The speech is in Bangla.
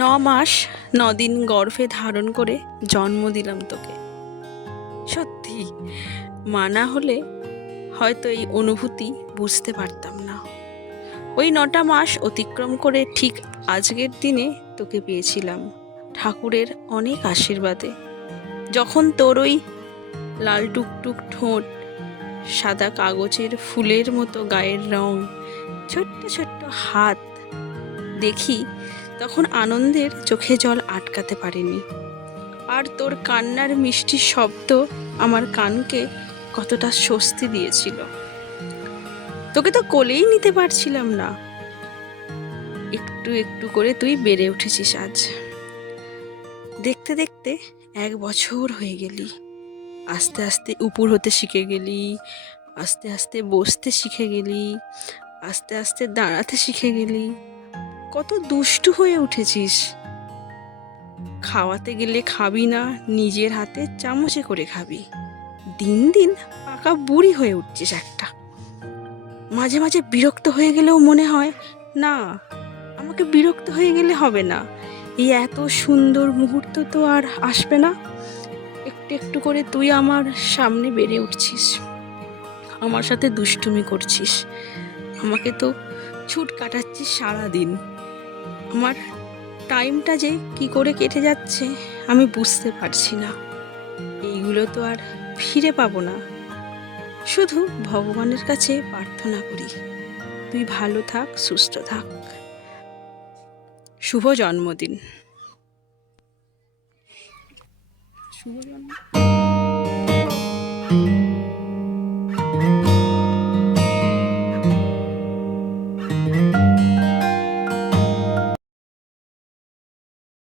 9 মাস 9 দিন গর্ভে ধারণ করে জন্ম দিলাম তোকে। সত্যি মা না হলে হয়তো এই অনুভূতি বুঝতে পারতাম না। ওই 9টা মাস অতিক্রম করে ঠিক আজকের দিনে তোকে পেয়েছিলাম ঠাকুরের অনেক আশীর্বাদে। যখন তোর ওই লাল টুকটুক ঠোঁট, সাদা কাগজের ফুলের মতো গায়ের রং, ছোট্ট ছোট্ট হাত দেখি, তখন আনন্দের চোখে জল আটকাতে পারিনি। আর তোর কান্নার মিষ্টি শব্দ আমার কানকে কতটা স্বস্তি দিয়েছিল। তোকে তো কোলেই নিতে পারছিলাম না। একটু একটু করে তুই বেড়ে উঠেছিস আজ। দেখতে দেখতে 1 বছর হয়ে গেলি। আস্তে আস্তে উপুর হতে শিখে গেলি, আস্তে আস্তে বসতে শিখে গেলি, আস্তে আস্তে দাঁড়াতে শিখে গেলি। কত দুষ্টু হয়ে উঠেছিস। খাওয়াতে গেলে খাবি না, নিজের হাতে চামচে করে খাবি। দিন দিন পাকা বুড়ি হয়ে উঠছিস একটা। মাঝে মাঝে বিরক্ত হয়ে গেলেও মনে হয় না, আমাকে বিরক্ত হয়ে গেলে হবে না, এই এত সুন্দর মুহূর্ত তো আর আসবে না। একটু একটু করে তুই আমার সামনে বেড়ে উঠছিস, আমার সাথে দুষ্টুমি করছিস, আমাকে তো ছুট কাটাচ্ছিস সারাদিন। আমার টাইমটা যে কি করে কেটে যাচ্ছে আমি বুঝতে পারছি না। এইগুলো তো আর ফিরে পাবো না। শুধু ভগবানের কাছে প্রার্থনা করি তুই ভালো থাক, সুস্থ থাক। শুভ জন্মদিন। শুভ জন্ম।